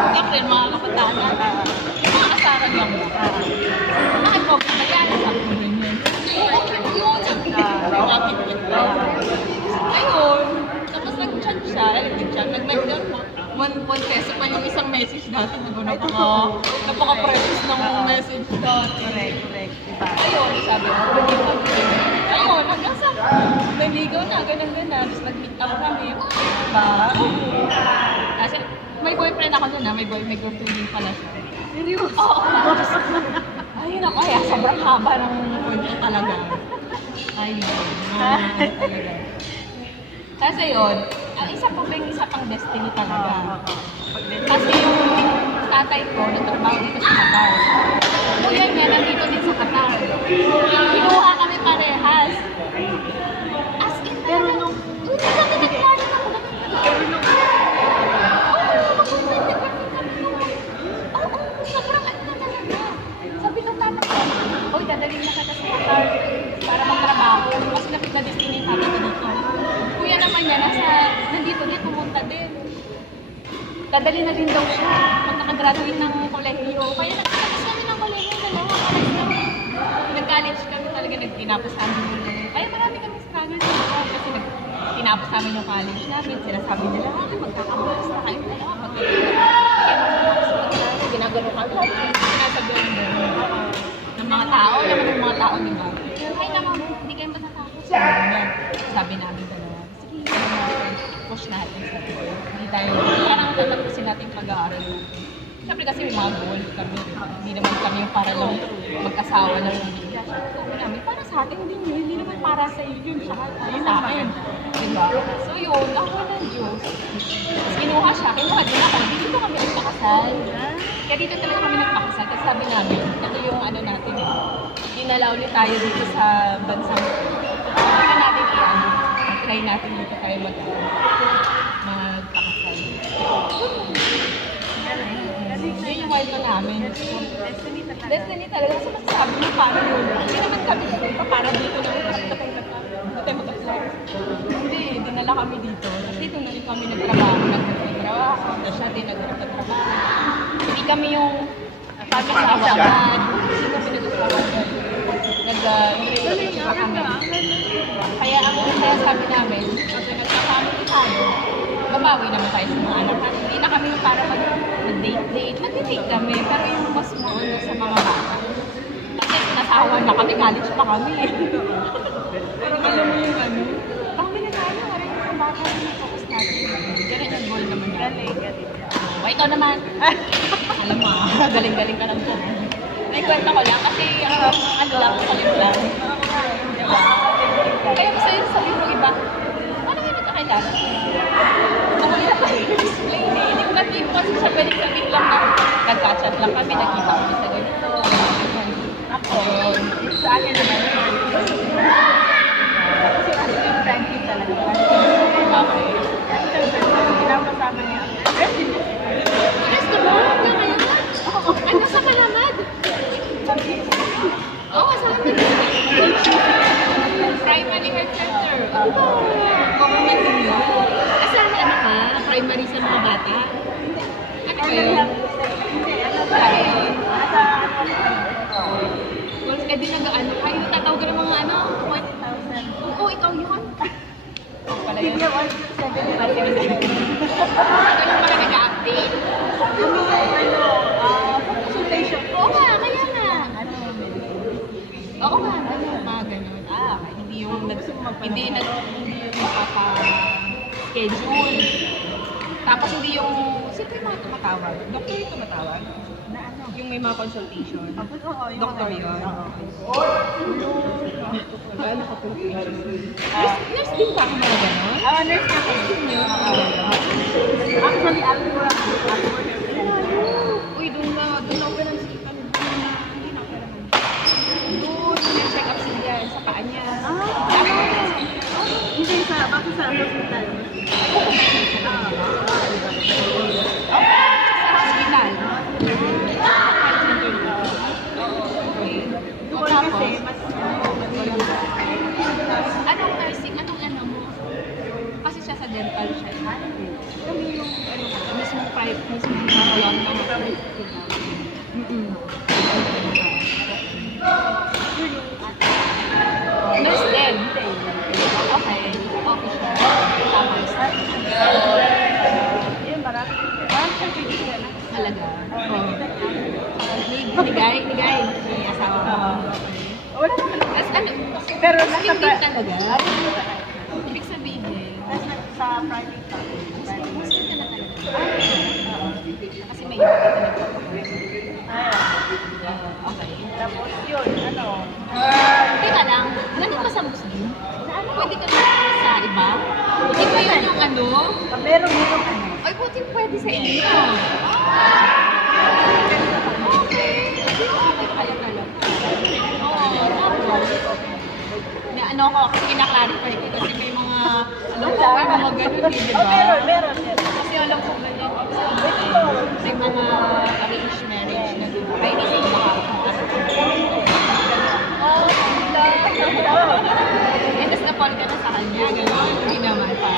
Siyempre, mga kabataan natin. Mga kasarang lang mo. Bakit po, ba yan? Sabi ko ganyan. Oo, yun. Nakapit-pit ko. Ayun. Tapos nag-chat siya, nag-chat. Nag-down mo. 1 peso pa yung isang message dati. Napaka-precious ng message dati. Correct. Diba? Ayun, sabi ko. Ayun, hanggang sa naligaw na, ganun-ganun. Tapos nag-meet up kami. Diba? Kasi may boyfriend ako nun may girlfriend din pala siya. Seryoso? Oo. Ayun ako, kaya sobrang haba ng kwento talaga. Ayun, talaga. Kasi yun, ang isa pang destiny talaga. Kasi yung tatay ko, nagtrabaho dito sa Qatar. Kuya niya, nandito din sa Qatar. Kinuha kami parehas. As in, pero nung dati nagplano na ako ganun pala. Oo, sobrang ano na talaga. Sabi ng tatay ko, oy, dadalhin na kita sa Qatar para magtrabaho. Kasi napit na destiny yung tatay ko dito. Kuya naman niya, nandito din, pumunta din. Dadali na din daw siya pag nakagraduate ng kolehiyo. Kaya nagtapos kami ng kolehiyo, dalawa. Nag-college kami talaga, nagtinapos namin yung kaya marami kami struggle sa mga kasi tinapos namin yung college namin. Sinasabi nila, magkakabukas na kayo dalawa. Ginagano ka lang. Sinasabi ng ng mga tao, naman ng mga tao, di ba? Ay naman, hindi kayo matatapos. Sabi namin dalawa. Sige, push natin sa ito. Hindi tayo, parang tatapusin natin pag-aaral natin. Siyempre kasi may mga goal kami. Hindi naman kami yung para lang magkasawa lang. Sabi namin, para sa atin din yun. Hindi naman para sa iyo yun. Tsaka sa akin. Diba? So yun, ako ng Diyos. Tapos kinuha siya, kinuha din ako. Dito kami nagpakasal. Kaya dito talaga kami nagpakasal. Kasi sabi namin, ito yung ano natin. Dinalaw ulit tayo dito sa bansang. Kaya natin try natin dito tayo magpakasal. Yun yung wild na namin. Destiny talaga. Kasi masasabi mo parang yun. Hindi naman kami para dito na tayo magpakasal. Hindi, dinala kami dito. Tapos dito na rin kami nagtrabaho. Tapos siya din nagtrabaho. Hindi kami yung pag-asawahan. Hindi kami nag-asawahan. Nag-relationship pa kami. Kaya ang sabi namin, kasi nagkakami tayo, babawi naman tayo sa mga anak natin. Hindi na kami para mag-date. Nag-date kami, pero yung mas mauna sa mga bata. Kasi nasawa na kami, college pa kami. Pero alam mo yung ano, kami na tayo, rin yung bata rin yung focus natin. Ganun yung goal naman natin. Ikaw naman. Alam mo, galing-galing ka lang po. Naikwenta ko lang kasi ano lang, kalim lang. Diba? Kaya gusto yun sabihin mo iba, paano kayo nagkakilala? Ako yun pa explain eh. Hindi ko natin kasi siya pwede sabihin lang na nagka-chat lang kami, nakita kami sa ganito. Ako, sa akin naman. Kasi ano yung friendship talaga. Okay. Pinapasama niya. Yes, diba? Ano sa Malamad? Oo, sa amin. Primary health center. Government din yun. Asan ano ka? Primary sa mga bata? Ano ba yun? Ano yun? Eh di nag-ano kayo? Tatawag ng mga ano? 1,000. Oo, ikaw yun. Pala yun. Ikaw yung mga nag-update. Consultation. Oo nga, kaya nga. Oo nga, mga ganun. Hindi yung magpapa-schedule. Tapos hindi yung, sino yung mga tumatawag? Doktor yung tumatawag? Na ano? Yung may mga consultation. Doktor yun. Gano'n ka po? Nurse din ba ako mga gano'n? Nurse na po. Actually, alam ko lang. Uy, doon na ako ng sikipan. Hindi na ako naman. Doon, check up siya sa paa niya. Hindi bakit sa hospital? Sa hospital. Doon kasi, mas anong nursing? Anong ano mo? Kasi siya sa dental siya. Kami yung mismong private Yun, nurse din. Okay. Okay siya. Tama siya. Yun, marami. Parang siya bibigyan na. Talaga. Oo. Nigay. May asawa ko. Wala naman. Tapos ano? Pero nasa Hindi talaga. Ibig sabihin. sa private pa. Muslim ka na talaga. Kasi may iba dito nagpapakwento. Okay. Tapos yun, ano? Teka lang, ganun ba sa Muslim? Pwede ka na sa iba? Hindi ba yun yung ano? Meron ano. Ay, buti pwede sa inyo. Okay. Okay pala talaga. Oo, tapos. Na ano ko, kinaklarify ko kasi may mga, alam ko, may mga ganun eh, di ba? Meron. Kasi alam ko ganyan. May mga arranged marriage na doon. Ay, hindi sila eh, tapos na-fall ka na sa kanya, gano'n. Hindi naman pa.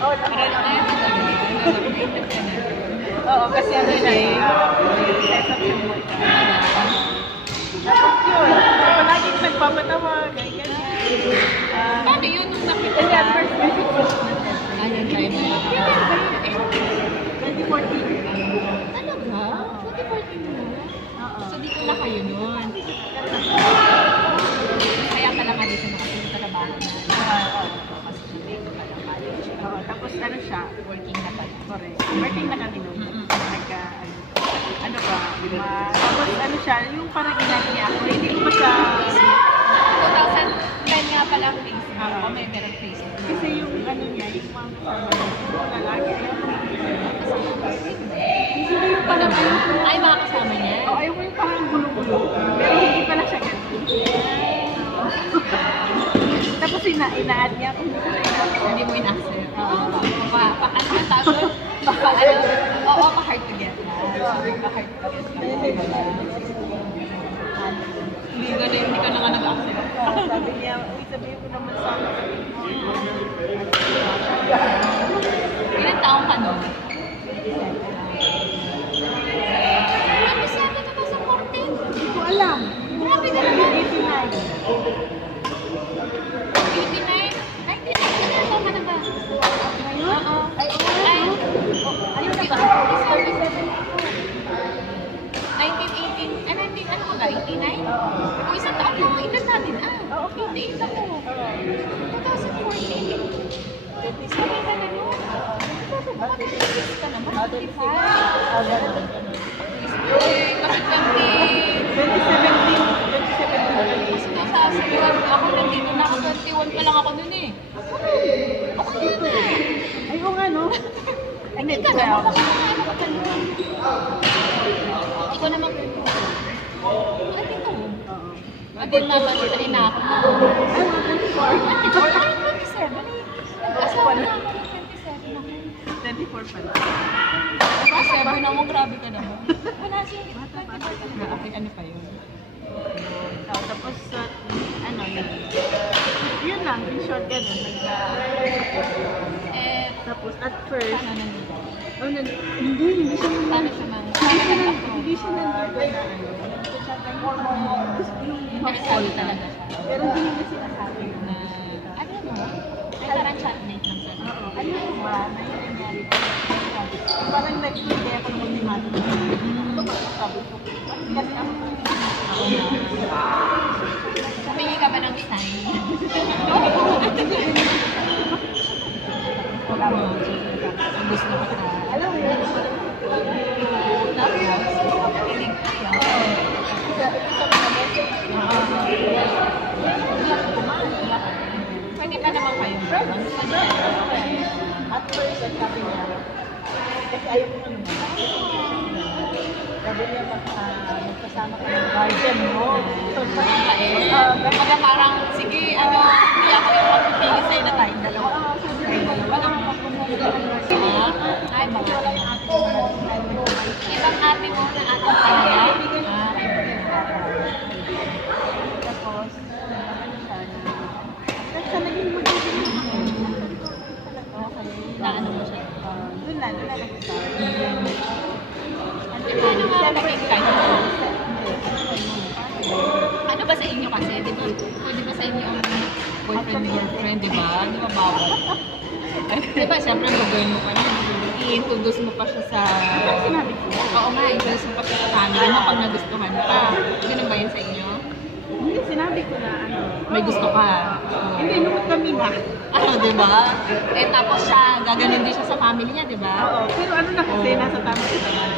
Pero ayun ka na. Nag-updated ka na. Oo, kasi ano na eh. Set up yung boy ka. Tapos yun, palaging nagpapatawag, ganyan. Paano yun nung nakita Kaya ka? first message na Anong time na? 2014. Talaga? 2014 mo? Oo. So, dito na kayo nun. Kaya pala nga dito nakapagtrabaho na. Kasi dito pala college. Oo, tapos ano siya, Working na pala. correct. Working na kami nun. Mm-mm. Ano ba, tapos ano siya, yung parang inat niya ako, hindi ko pa siya, 2010 nga pala ang Facebook. Ako may meron Facebook. kasi yung ano niya, yung mga kasama niya, lalaki, ayaw ko hindi yung parang ayaw ko. Ay, mga kasama niya. Oo, ayaw ko yung parang gulo-gulo. Pero hindi pala siya ganun. Tapos ina-add niya ako. Hindi mo in-accept. Ano ang tawag doon? Oo, pa-hard to get. Pa-hard to get. Hindi ka na nga nag-accept. Sabi niya, uy, sabihin ko naman sa akin. Ilan taong ka nun? Grabe siya, na sa 14. Hindi ko alam. Grabe ka naman. 89. 89? 1989 ka na ba? Ngayon? Oo. Ay, Ayun na ba? 1918, 19, ano ka ba? 89? O isang taon mo, edad natin Oo, 88 ako. 2014. 27 ka na nun. Baka 26 ka na ba? 25? Kasi 2017. kasi nasasabihan ako, nandito na ako, 21 pa lang ako nun eh. Ako yun na. Ay, oo nga, no? Ay, hindi ka na, baka ano ka pa nun. Ikaw naman, nandito. Hindi mabalitain na ako. Ay, 27 eh. Nag-asawa na ako, 27 ako. 24 pala. 27 ako, grabe ka naman. Wala siya, 24 na. Okay, ano pa yun? Tapos, ano yun? Yun lang, in short, ganun. Tapos, at first, Paano nandito? hindi siya Paano siya man? Hindi siya nandito. Nakasabi talaga siya. Pero hindi niya sinasabi. Na, ano mo? Ay, parang chatmate lang siya. Oo. Ano mo ba? Na yung nangyari ko? Parang nag-play ako ng ultimatum. Ito ba? Sabi ko. Kasi ako. Humingi ka ba ng sign? Ang gusto ko sa... Alam mo yun? Tapos, kilig kayo. Pwede pa naman kayo. At first, sabi niya, kasi ayaw ko naman. Sabi niya, magkasama ka ng guardian mo. So, Kumbaga parang, sige, ano, hindi ako yung magpipili sa'yo na tayong dalawa. Tayong dalawa lang. Ay, mga ibang ate mo na ating kaya. tapos, sa naging magiging Na ano mo siya? doon na nagsasabi. di ba? Di ba bawal? Di ba, siyempre, gagawin mo pa rin. I-introduce mo pa siya sa... Sinabi ko. Oo nga, i-introduce mo pa siya sa family mo pag nagustuhan pa. Ganun ba yun sa inyo? Hindi, sinabi ko na ano. May gusto ka. Hindi, nung kami na. Ano, di ba? Eh, tapos siya, gaganon din siya sa family niya, di ba? Oo, pero ano na kasi, nasa tama ko naman.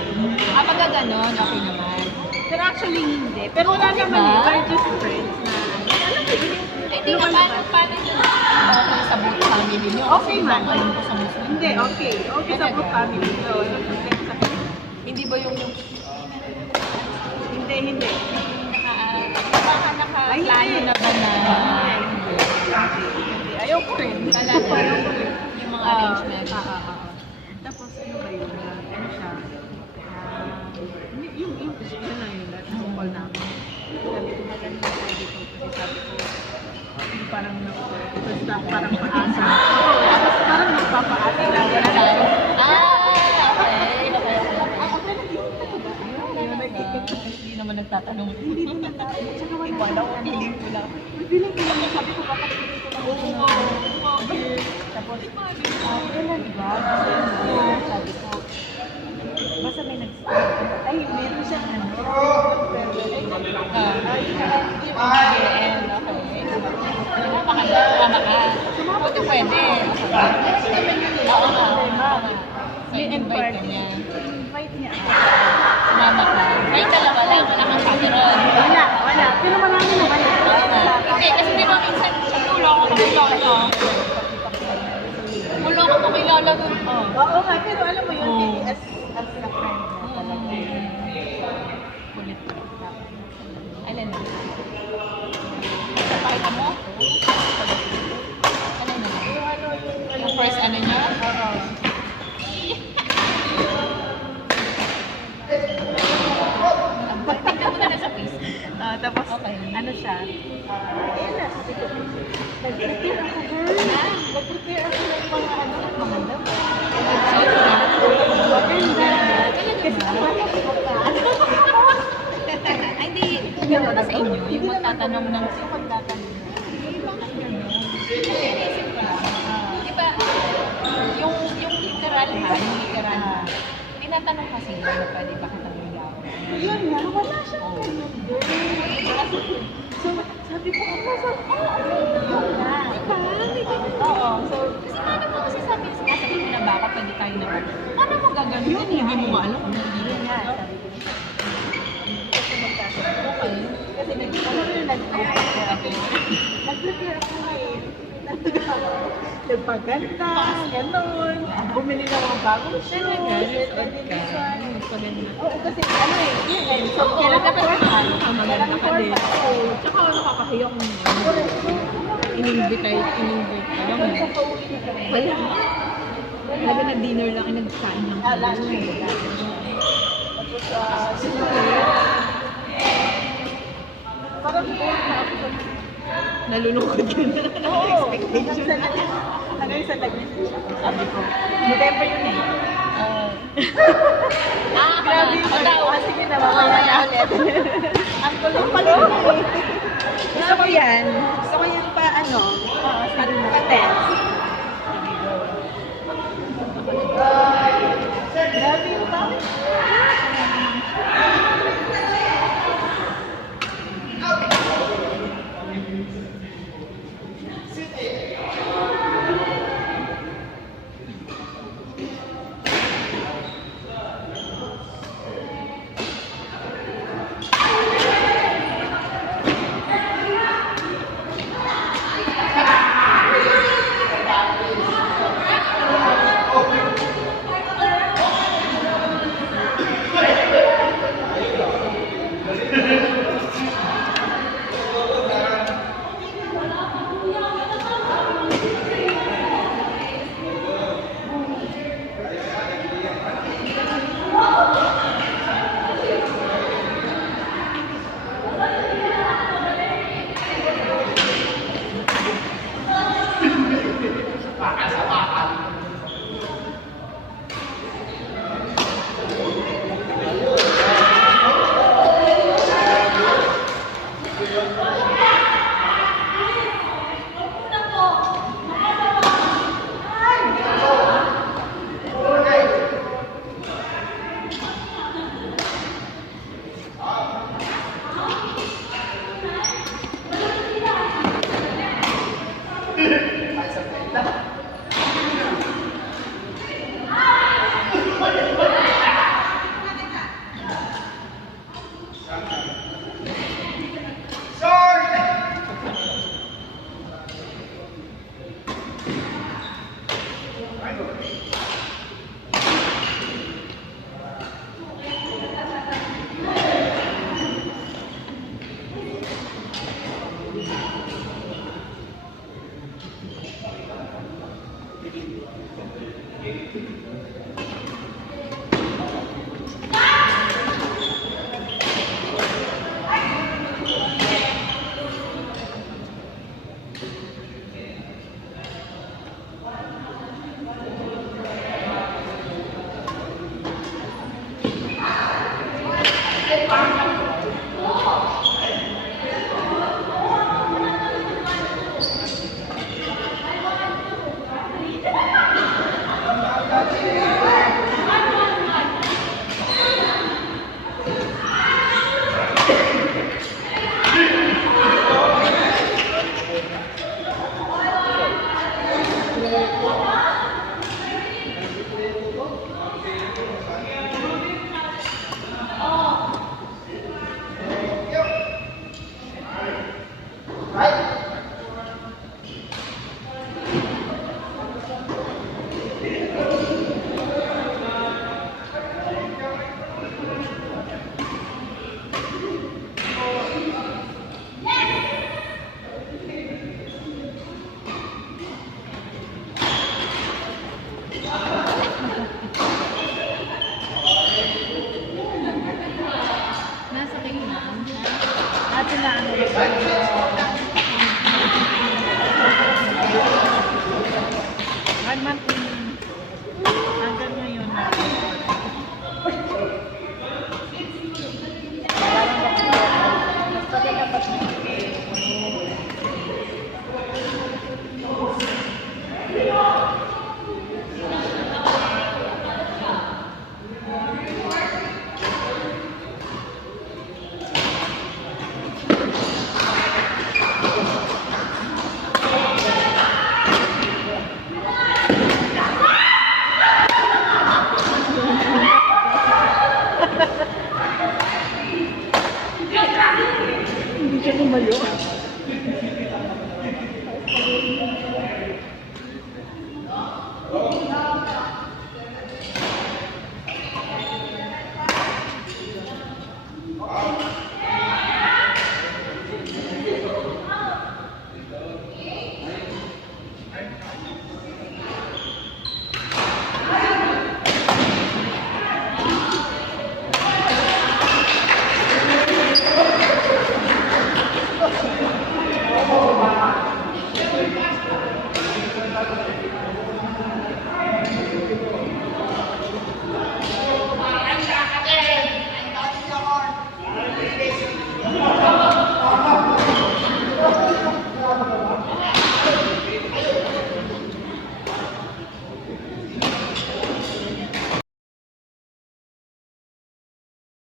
Ah, pag gaganon, okay naman. Pero actually hindi. Pero wala Diba? naman eh. We're just friends na. Alam mo, yun yung... Eh, di nga, paano yun? Okay sa both family niyo? Okay man. Ayun po sa Muslim. Hindi, okay. Okay sa both family. So, walang problema sa akin. Hindi ba yung Hindi. naka-plano na ba na Hindi. Ayoko rin. talaga Ayoko rin. yung mga arrangement? Tapos ano ba yun? Ano siya? Yung position na yun. At yung call namin. Sabi ko maganda na pwede ko. Kasi sabi ko, yung parang basta parang paasa. Tapos parang magpapaasa na. Wala na siya. Hindi naman nagtatanong. Hindi ko nagtatanong. Tsaka wala Wala ko, feeling ko lang. Feeling ko lang, sabi ko bakit hindi ko lang tapos, wala diba? Sabi ko, basta may ay, meron siyang ano, Sumama ka. Buti pwede. Oo nga. So, invite ka niya. Invite niya ako. Sumama ka. May dalawa lang. Wala kang chaperon. Wala. Pero marami naman. Hindi, kasi di ba minsan wala ko nakilala. Wala ko nakilala dun. Oo nga, pero alam mo yun, as a friend na talaga. Kulit. Alin? Pakita mo? Alin na? Yung first ano niya? Oo. Tingnan mo na lang sa Facebook. Tapos, Okay. ano siya? Ayun na, sabi ko, nag-prepare ako, girl. Nag-prepare ako ng mga ano, mga dam. Maganda. Kasi akala ko ka. Ay, di. Ganun ba sa inyo? Yung magtatanong ng... Yung magtatanong. Inisip ko lang. Di ba, yung literal ha, yung literal ha, tinatanong kasi na pwede ba kitang ligaw? Yun nga, wala siyang ganun, girl. So, sabi ko, Oo. So, ano mo kasi sabi mo na baka pwede tayo na ano mo gagawin? Yun, hindi mo maalam. Yun nga, sabi ko. Kasi magtatanong. Okay. Kasi nag-prepare ako ngayon. Nagpaganda, gano'n. Bumili ng mga bagong shoes. Oo, kasi ano eh, yun eh. So, kailangan ka Maganda ka din. Tsaka nakakahiya kung in-invite ka lang. Wala. Talaga na dinner lang, nagkain lang. Lalo na yun. Tapos, parang bored na ako. Nalulungkot ka na. Oo. Hanggang sa nag-message ako. Sabi ko, November yun eh. Grabe yun. Sige na, mamaya ulit. Ang kulong pala yun eh. Gusto ko yan. Gusto ko yan pa ano. Pa-test. Grabe yun ba? Nasa kainan. Ate na ano ba? One month in. Hanggang ngayon. Hindi siya tumayo.